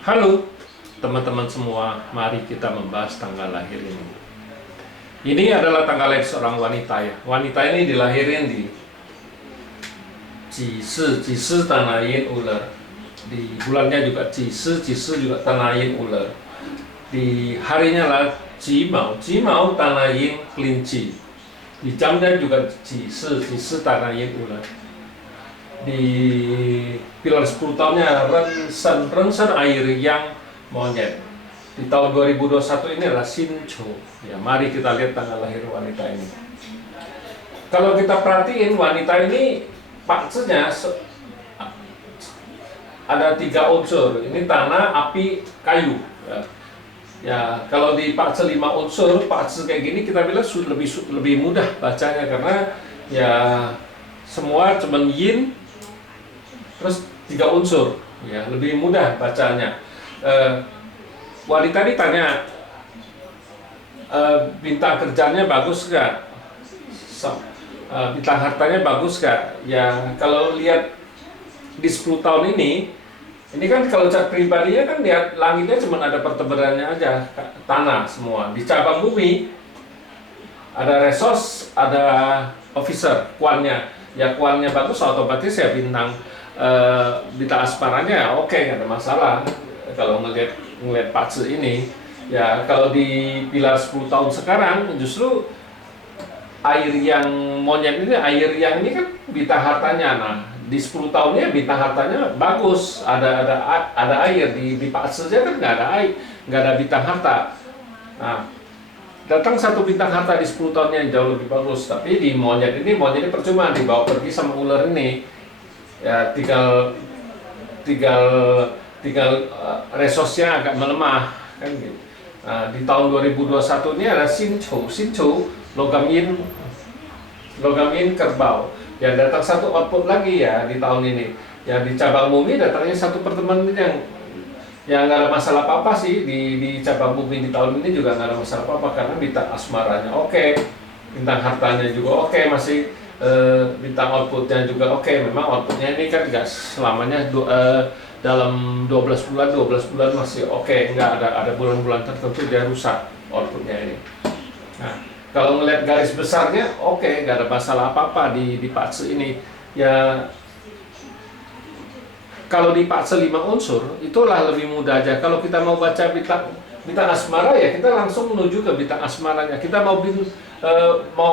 Halo teman-teman semua, mari kita membahas tanggal lahir ini. Ini adalah tanggal lahir seorang wanita ya. Wanita ini dilahirin di Jisi, Jisi tanah yin ular. Di bulannya juga Jisi, Jisi juga tanah yin ular. Di harinya lah Jimau, Jimau tanah yin kelinci. Di jamnya juga Jisi, Jisi tanah yin ular. Di pilar 10 tahunnya Rensen, Rensen air yang monyet. Di tahun 2021 ini adalah Sincho. Ya, mari kita lihat tanggal lahir wanita ini. Kalau kita perhatiin wanita ini pakcenya ada 3 unsur. Ini tanah, api, kayu. Ya, kalau di pakce 5 unsur, pakce kayak gini kita bilang lebih mudah bacanya karena ya semua cuman yin terus 3 unsur, ya lebih mudah bacanya. Wanita ditanya bintang kerjanya bagus nggak, bintang hartanya bagus nggak? Ya kalau lihat di 10 tahun ini kan kalau cat pribadinya kan lihat langitnya cuma ada pertebarannya aja, tanah semua. Di cabang bumi ada resos, ada officer, kuannya. Ya kuannya bagus otomatis ya bintang asmaranya oke, nggak ada masalah kalau ngelihat pakce ini. Ya kalau di pilar 10 tahun sekarang justru air yang monyet ini, air yang ini kan bintang hartanya. Nah di 10 tahunnya bintang hartanya bagus, ada air di pakce aja kan nggak ada air, nggak ada bintang harta. Nah datang satu bintang harta di 10 tahunnya yang jauh lebih bagus, tapi di monyet ini percuma dibawa pergi sama ular ini. Ya tinggal resosnya agak melemah kan gitu. Nah, di tahun 2021 ini ada Sincho, logam yin kerbau. Ya datang satu output lagi ya di tahun ini. Ya di cabang bumi datangnya satu pertemuan yang nggak ada masalah apa sih di cabang bumi di tahun ini juga nggak ada masalah apa karena bintang asmaranya oke, bintang hartanya juga oke, masih bintang outputnya juga oke. Memang outputnya ini kan nggak selamanya dalam 12 bulan masih oke, nggak ada bulan-bulan tertentu dia rusak outputnya ini. Nah kalau ngelihat garis besarnya oke, nggak ada masalah apa-apa di pakce ini. Ya kalau di pakce 5 unsur itulah lebih mudah aja. Kalau kita mau baca bintang asmara ya kita langsung menuju ke bintang asmaranya. Kita mau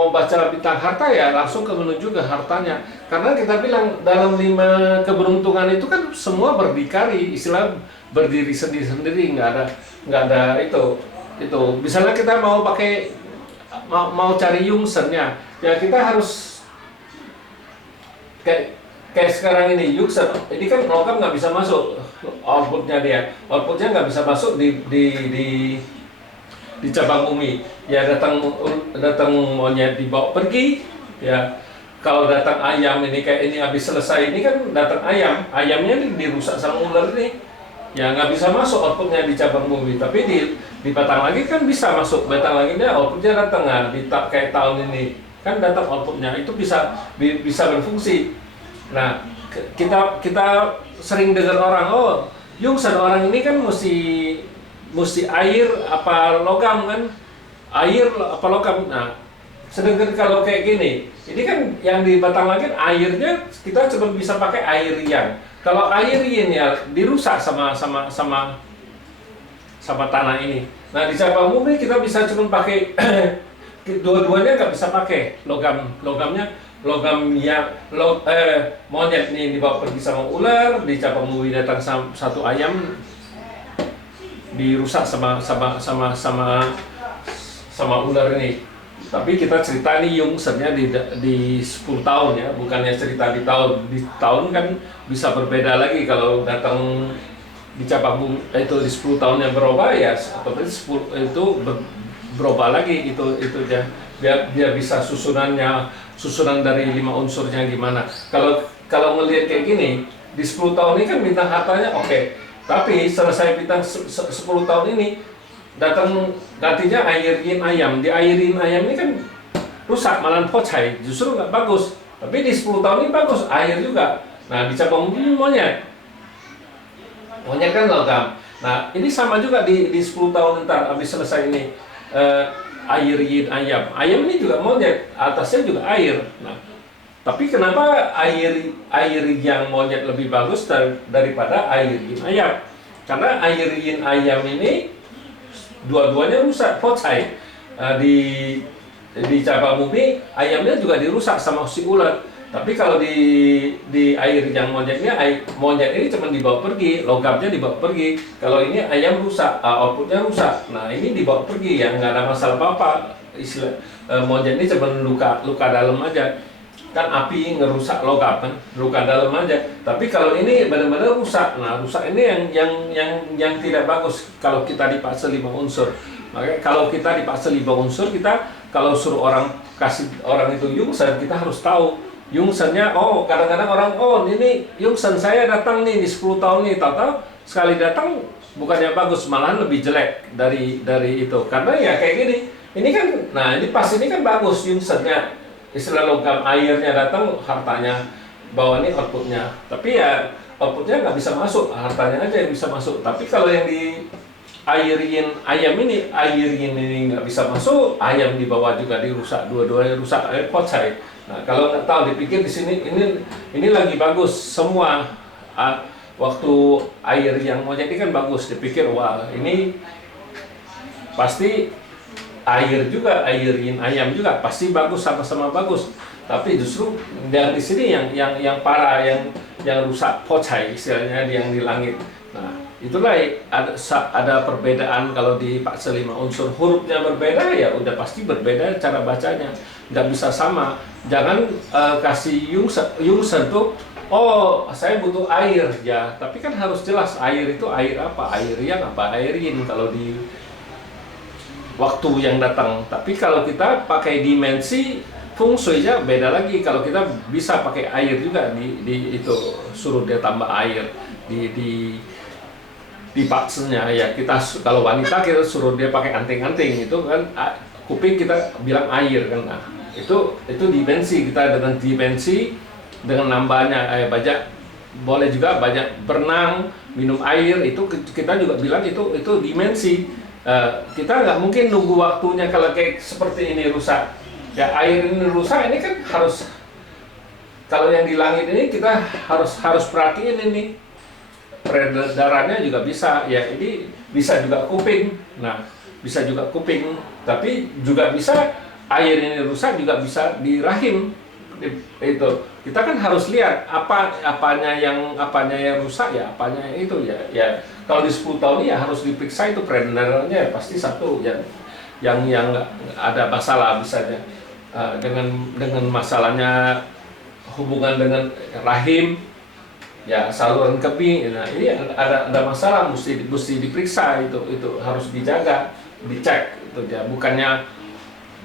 baca bintang harta ya langsung menuju ke hartanya. Karena kita bilang dalam 5 keberuntungan itu kan semua berdikari, istilah berdiri sendiri-sendiri, nggak ada itu. Misalnya kita mau cari yungsennya, ya kita harus kayak sekarang ini yungsen. Ini kan logam nggak bisa masuk outputnya nggak bisa masuk di cabang bumi. Ya datang monyet dibawa pergi. Ya kalau datang ayam ini kayak ini habis selesai ini kan datang ayamnya dirusak sama ular ini. Ya nggak bisa masuk outputnya di cabang bumi. Tapi di batang lagi kan bisa masuk. Batang laginya outputnya datang. Nah kayak tahun ini kan datang outputnya itu bisa berfungsi. Nah kita sering dengar orang yungsan orang ini kan mesti air apa logam kan, air apa logam. Nah sedangkan kalau kayak gini ini kan yang di batang langit airnya kita cuma bisa pakai air yang. Kalau air yin ya dirusak sama tanah ini. Nah di cabang bumi kita bisa cuma pakai dua-duanya nggak bisa pakai logamnya. Monyet nih dibawa pergi sama ular, di cabang bumi datang satu ayam dirusak sama ular ini. Tapi kita cerita nih yungsennya di 10 tahun ya, bukannya cerita di tahun kan bisa berbeda lagi. Kalau datang di cabang bumi itu di 10 tahun yang berubah ya otomatis 10 itu berubah lagi itu ya. Biar bisa susunan dari 5 unsurnya gimana. Kalau ngelihat kayak gini di 10 tahun ini kan bintang hartanya oke. Tapi selesai bintang 10 tahun ini datang gantinya air yin ayam. Di air yin ayam ini kan rusak, malah pocai, justru nggak bagus. Tapi di 10 tahun ini bagus, air juga. Nah di cabang bumi monyet kan logam. Nah, ini sama juga di 10 tahun ntar habis selesai ini, air yin ayam. Ayam ini juga monyet, atasnya juga air. Nah, tapi kenapa air yang monyet lebih bagus daripada air yin ayam? Karena air yin ayam ini dua-duanya rusak, pocai. Di cabang bumi ayamnya juga dirusak sama si ulat. Tapi kalau di air yang monyetnya, monyet ini cuma dibawa pergi, logamnya dibawa pergi. Kalau ini ayam rusak, outputnya rusak. Nah, ini dibawa pergi ya, nggak ada masalah apa-apa. Monyet ini cuma luka dalam aja. Kan api ngerusak logam kan, luka dalam aja. Tapi kalau ini benar-benar rusak. Nah, rusak ini yang tidak bagus kalau kita dipaksa 5 unsur. Makanya kalau kita dipaksa 5 unsur, kita kalau suruh kasih orang itu yungsan, kita harus tahu yungsannya. Oh, kadang-kadang orang, oh ini yungsan saya datang nih di 10 tahun nih, tahu-tahu sekali datang bukannya bagus, malahan lebih jelek dari itu. Karena ya kayak gini. Ini kan, nah ini pas ini kan bagus yungsannya. Istilah logam airnya datang, hartanya bawah ini outputnya. Tapi ya outputnya nggak bisa masuk, hartanya aja yang bisa masuk. Tapi kalau yang di air yin ayam ini, air yin ini nggak bisa masuk, ayam di bawah juga dirusak, dua-duanya rusak, pocai. Nah, kalau nggak tahu dipikir di sini ini lagi bagus semua. Waktu air yang monyet ini kan bagus, dipikir wah ini pasti air juga, air yin ayam juga pasti bagus, sama-sama bagus. Tapi justru yang di sini yang parah, yang rusak, pocai istilahnya, yang di langit. Nah, itulah ada perbedaan. Kalau dipaksa 5 unsur, hurufnya berbeda ya udah pasti berbeda cara bacanya, nggak bisa sama. Jangan kasih yungsen tuh, oh saya butuh air ya, tapi kan harus jelas air itu air apa, air yang apa, air yin kalau di waktu yang datang. Tapi kalau kita pakai dimensi feng shui-nya beda lagi. Kalau kita bisa pakai air juga di itu, suruh dia tambah air di paksanya ya. Kita kalau wanita kita suruh dia pakai anting-anting itu kan, kuping kita bilang air kan. Nah, itu dimensi, kita dengan dimensi, dengan nambahnya banyak, boleh juga banyak berenang, minum air, itu kita juga bilang itu dimensi. Kita nggak mungkin nunggu waktunya. Kalau kayak seperti ini rusak ya, air ini rusak, ini kan harus, kalau yang di langit ini kita harus perhatiin ini peredarannya juga bisa ya. Ini bisa juga kuping, nah bisa juga kuping, tapi juga bisa air ini rusak juga bisa di rahim. Itu kita kan harus lihat apanya yang rusak ya, apanya yang itu ya. Kalau di 10 tahun ini ya harus diperiksa itu predatornya, pasti satu yang ada masalah misalnya dengan masalahnya hubungan dengan rahim ya, saluran kemih. Nah, ini ada masalah, mesti diperiksa, itu harus dijaga, dicek itu ya. Bukannya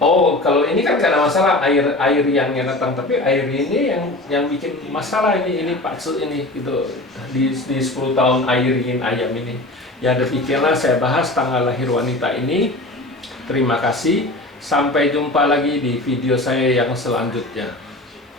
oh kalau ini kan gak ada masalah, air yang datang, tapi air ini yang bikin masalah, ini paksu ini gitu di 10 tahun air yin ayam ini. Ya demikianlah saya bahas tanggal lahir wanita ini. Terima kasih, sampai jumpa lagi di video saya yang selanjutnya.